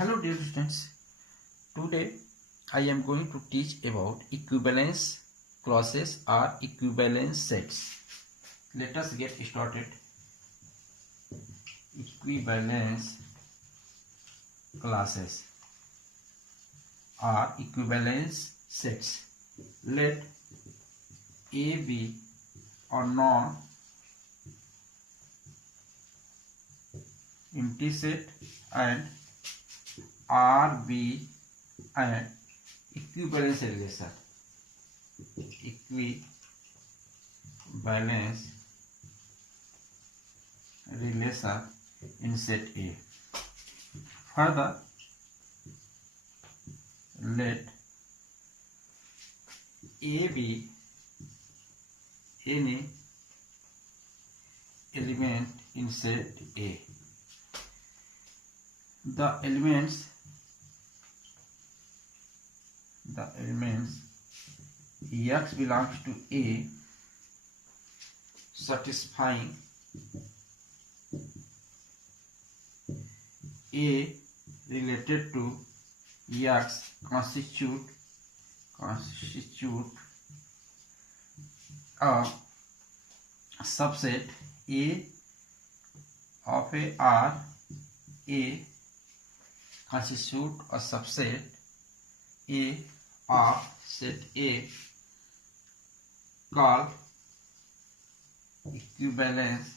Hello dear students, today I am going to teach about equivalence clauses or equivalence sets. Let us get started. Equivalence classes or equivalence sets. Let A be a non-empty set and R be an equivalence relation. Equivalence relation in set A. Further, let A be any element in set A. The elements X belongs to A satisfying A related to X constitute a subset A of a R. A constitute a subset A of set A called equivalence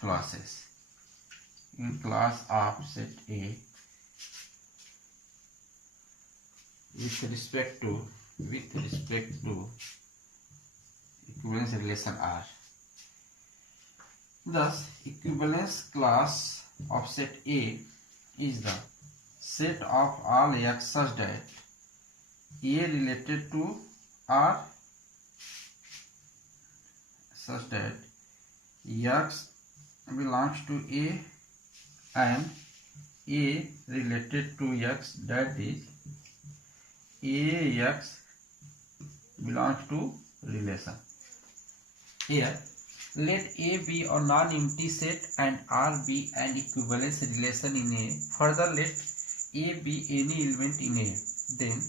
classes. In class of set A with respect to equivalence relation R. Thus, equivalence class of set A is the set of all X such that A related to R such that X belongs to A and A related to X, that is AX belongs to relation. Here, let A be a non-empty set and R be an equivalence relation in A. Further, let A be any element in A. Then,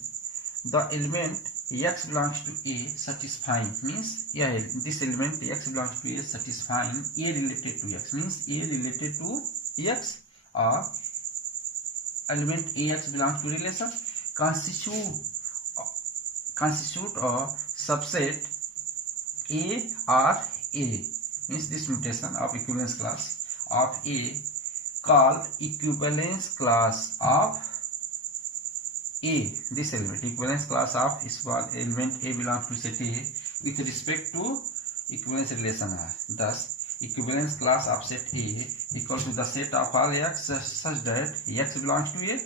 the element X belongs to A satisfying means this element X belongs to A satisfying A related to X means A related to X, or element AX belongs to relation constitute a subset A or A means this mutation of equivalence class of A called equivalence class of A. This element equivalence class of small element A belongs to set A with respect to equivalence relation R. Thus, equivalence class of set A equal to the set of all X such that X belongs to A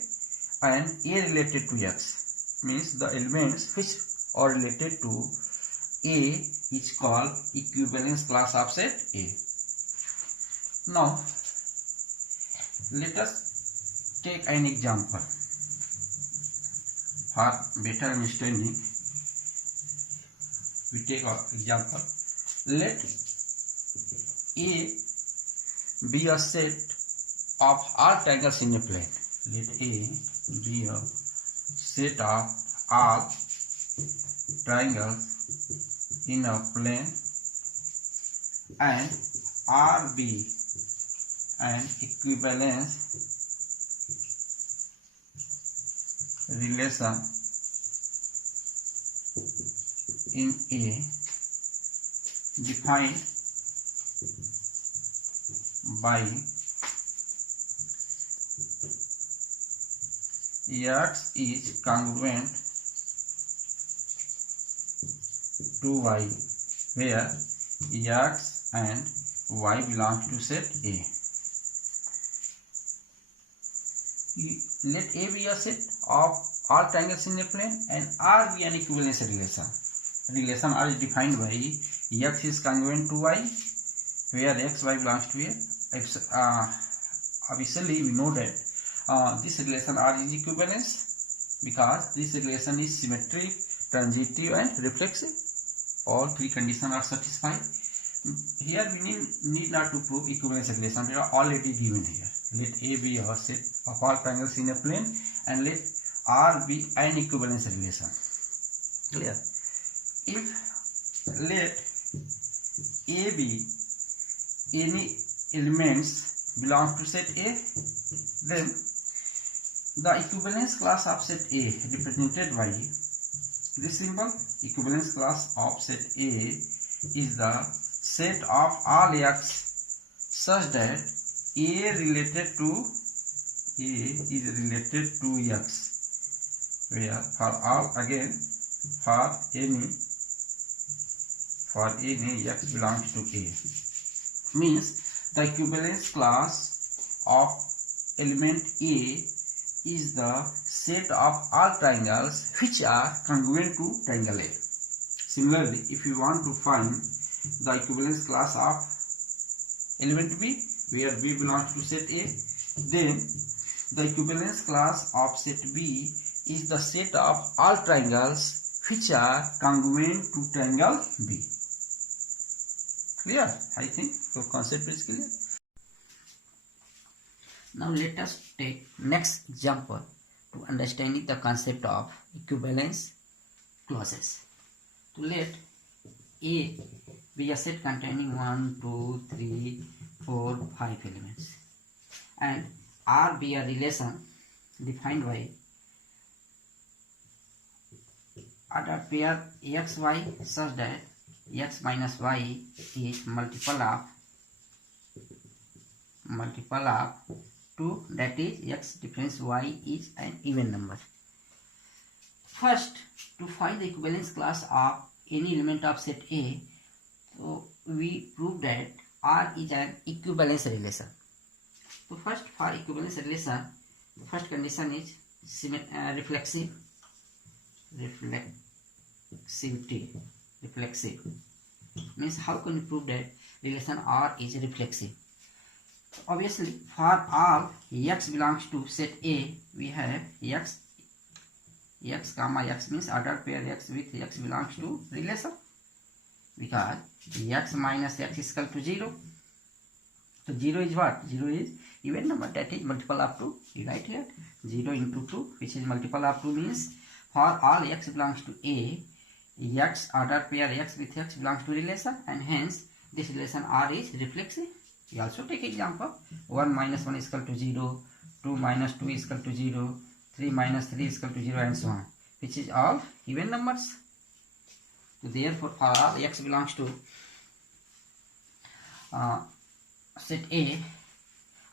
and A related to X means the elements which are related to A is called equivalence class of set A. Now, let us take an example. For better understanding, we take an example. Let A be a set of all triangles in a plane. Let A be a set of all triangles in a plane and R be an equivalence relation in A defined by X is congruent to Y, where X and Y belong to set A. Let A be a set of all triangles in a plane and R be an equivalence relation. Relation R is defined by X is congruent to Y, where X, Y belongs to A. Obviously, we know that this relation R is equivalence because this relation is symmetric, transitive and reflexive. All three conditions are satisfied. Here we need not to prove equivalence relation. They are already given here. Let A be a set of all triangles in a plane, and let R be an equivalence relation. Clear? If let A be any elements belong to set A, then the equivalence class of set A represented by this symbol, equivalence class of set A, is the set of all x such that A related to x, where for all, again for any x belongs to A, means the equivalence class of element A is the set of all triangles which are congruent to triangle A. Similarly, if you want to find the equivalence class of element B, where B belongs to set A, then the equivalence class of set B is the set of all triangles which are congruent to triangle B. Clear? I think the concept is clear. Now let us take next example to understanding the concept of equivalence clauses. To let A be a set containing 1, 2, 3, 4, 5 elements, and R be a relation defined by ordered pair x, y such that x minus y is multiple of 2, that is x difference y is an even number. First, to find the equivalence class of any element of set A, so we prove that R is an equivalence relation. So first, for equivalence relation, the first condition is reflexive. Reflexive means how can we prove that relation R is reflexive? Obviously, for all x belongs to set A, we have x comma x means ordered pair x with x belongs to relation, because x minus x is equal to 0. So 0 is what? 0 is even number, that is multiple of 2. You write here 0 into 2, which is multiple of 2, means for all x belongs to A, x ordered pair x with x belongs to relation, and hence this relation R is reflexive. We also take example, 1 minus 1 is equal to 0, 2 minus 2 is equal to 0, 3 minus 3 is equal to 0, and so on, which is all even numbers. So therefore, for all x belongs to set A,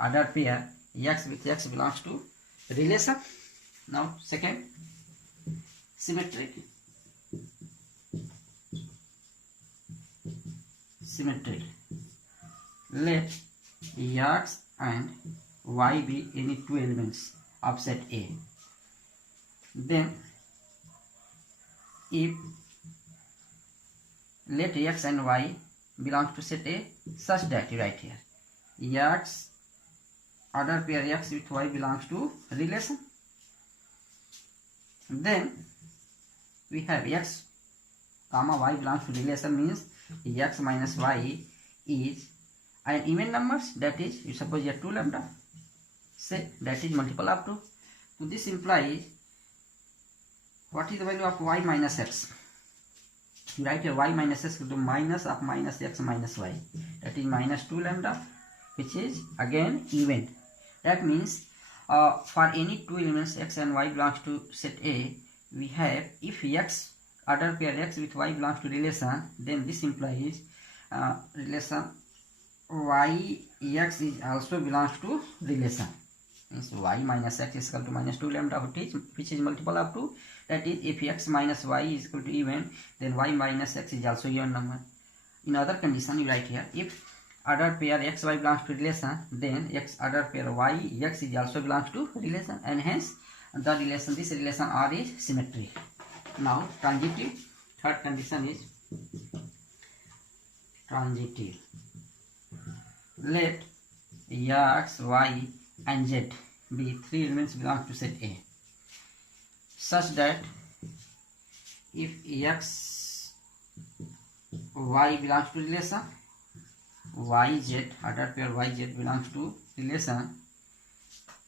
ordered pair x with x belongs to relation. Now second, symmetric. Let x and y be any two elements of set A. Then if let x and y belong to set A such that, you write here x ordered pair x with y belongs to relation, then we have x comma y belongs to relation, means x minus y is an even numbers, that is, you suppose you have 2 lambda, say that is multiple of 2. So this implies, what is the value of y minus x? You write here y minus x equal to minus of minus x minus y, that is minus 2 lambda, which is again even. That means for any two elements x and y belongs to set A, we have, if x ordered pair x with y belongs to relation, then this implies relation y x is also belongs to relation, means y minus x is equal to minus 2 lambda, which is multiple of 2. That is, if x minus y is equal to even, then y minus x is also even number. In other condition, you write here, if ordered pair x y belongs to relation, then x ordered pair y x is also belongs to relation, and hence the relation, this relation R is symmetric. Now transitive, third condition is transitive. Let x, y and z be three elements belong to set A, such that if x, y belongs to relation, yz, order pair yz belongs to relation,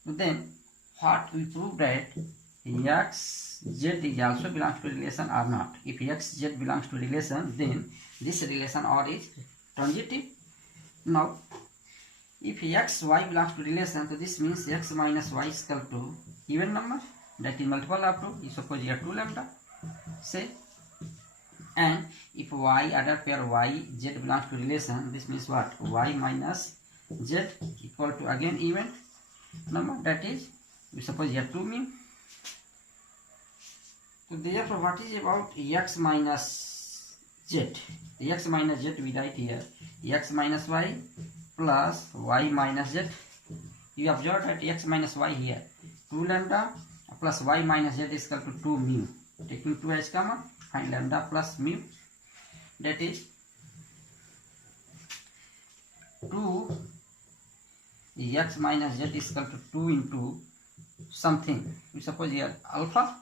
then what we prove that xz is also belongs to relation or not. If xz belongs to relation, then this relation or is transitive. Now if xy belongs to relation, so this means x minus y is equal to even number, that is multiple of 2. You suppose here 2 lambda, say. And if y, order pair y z belongs to relation, this means what? Y minus z equal to again even number, that is, we suppose here 2 mu. So therefore what is about x minus z? X minus z we write here x minus y plus y minus z. You observe that x minus y here 2 lambda plus y minus z is equal to 2 mu. Taking 2 as common, find lambda plus mu, that is 2 x minus z is equal to 2 into something. We suppose here alpha,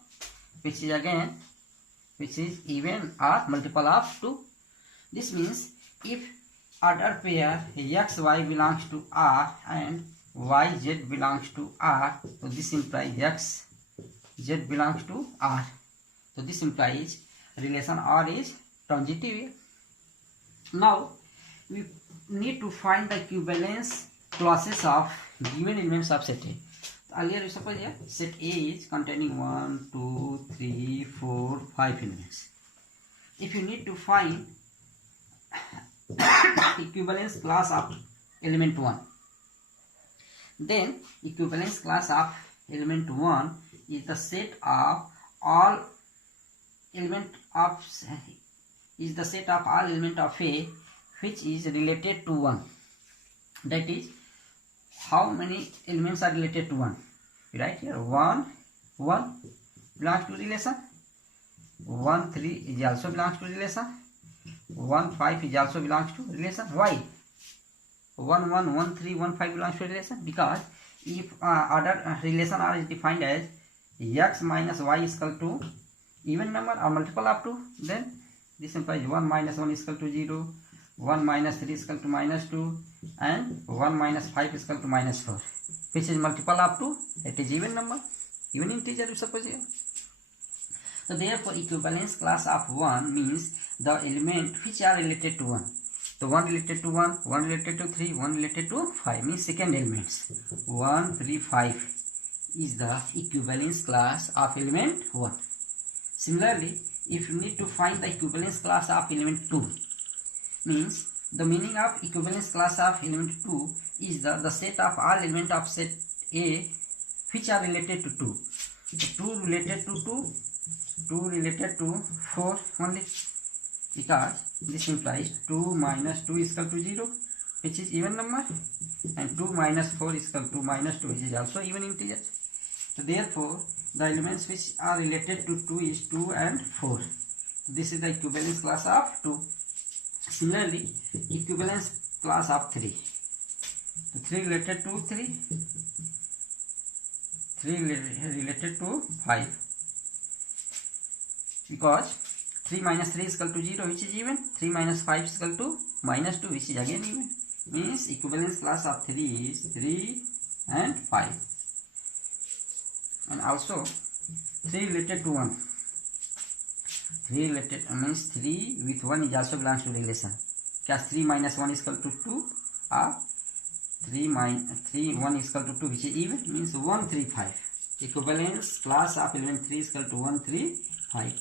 which is even or multiple of 2. This means if order pair xy belongs to R and yz belongs to R, so this implies xz belongs to R. So this implies relation R is transitive. Now we need to find the equivalence clauses of given elements of set A. Earlier we suppose here set A is containing 1, 2, 3, 4, 5 elements. If you need to find equivalence class of element 1, then equivalence class of element 1 is the set of all element of A which is related to 1. That is, how many elements are related to 1? Right here 1 belongs to relation, 1 3 is also belongs to relation, 1 5 is also belongs to relation. Why 1 1 1 3 1 5 belongs to relation? Because if order relation R is defined as x minus y is equal to even number or multiple of 2, then this implies 1 minus 1 is equal to 0, 1 minus 3 is equal to minus 2, and 1 minus 5 is equal to minus 4, which is multiple of 2, it is even number, even integer we suppose here. So therefore equivalence class of 1 means the element which are related to 1. So 1 related to 1, 1 related to 3, 1 related to 5 means second elements. 1, 3, 5 is the equivalence class of element 1. Similarly, if you need to find the equivalence class of element 2, means the meaning of equivalence class of element 2 is the set of all elements of set A which are related to 2. So 2 related to 2, 2 related to 4 only, because this implies 2 minus 2 is equal to 0, which is even number, and 2 minus 4 is equal to minus 2, which is also even integer. So therefore the elements which are related to 2 is 2 and 4. This is the equivalence class of 2. Similarly, equivalence class of 3. So 3 related to 3, 3 related to 5, because 3 minus 3 is equal to 0, which is even, 3 minus 5 is equal to minus 2, which is again even. Means equivalence class of 3 is 3 and 5. And also 3 related to 1. 3 related means 3 with 1 is also belongs to relation. Because 3 minus 1 is equal to 2, or 3 1 is equal to 2, which is even, means 1 3 5. Equivalence class of element 3 is equal to 1 3 5.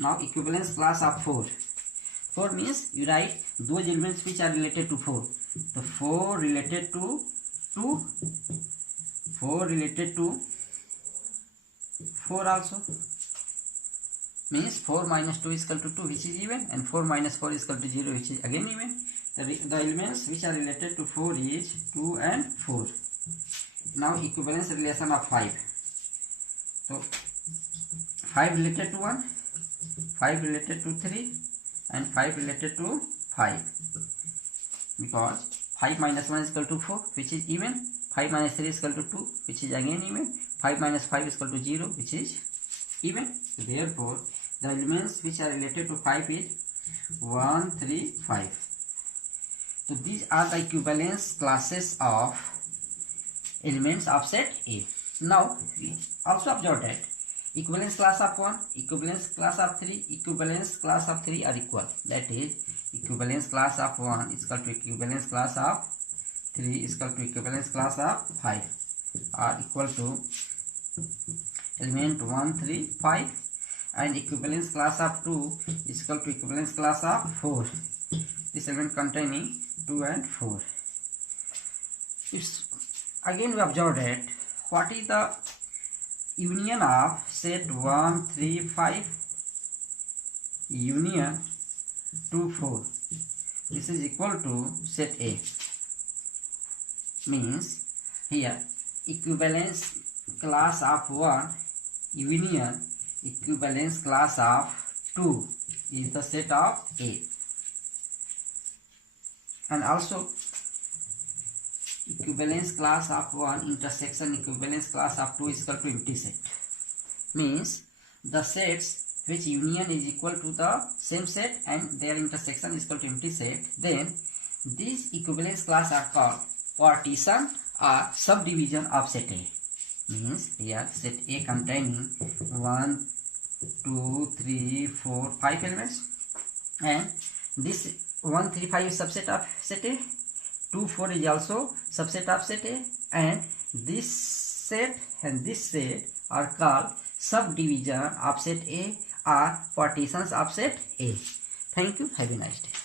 Now equivalence class of 4. 4 means you write those elements which are related to 4. So 4 related to 2, 4 related to 4 also, means 4 minus 2 is equal to 2, which is even, and 4 minus 4 is equal to 0, which is again even. The elements which are related to 4 is 2 and 4. Now equivalence relation of 5. So 5 related to 1, 5 related to 3, and 5 related to 5, because 5 minus 1 is equal to 4, which is even, 5 minus 3 is equal to 2, which is again even, 5 minus 5 is equal to 0, which is even. So therefore the elements which are related to 5 is 1 3 5. So these are the equivalence classes of elements of set A. Now we also observe that equivalence class of 1, equivalence class of 3, equivalence class of 3 are equal. That is, equivalence class of 1 is equal to equivalence class of 3 is equal to equivalence class of 5 are equal to element 1, 3, 5, and equivalence class of 2 is equal to equivalence class of 4. This element containing 2 and 4. If again we observe that what is the union of set 1, 3, 5 union 2, 4. This is equal to set A. Means here equivalence class of 1 union equivalence class of 2 is the set of A. And also equivalence class of 1 intersection equivalence class of 2 is equal to empty set. Means the sets which union is equal to the same set and their intersection is equal to empty set, then these equivalence class are called partition or subdivision of set A. Means here set A containing 1, 2, 3, 4, 5 elements, and this 1, 3, 5 is subset of set A, 2, 4 is also subset of set A, and this set and this set are called subdivision of set A or partitions of set A. Thank you. Have a nice day.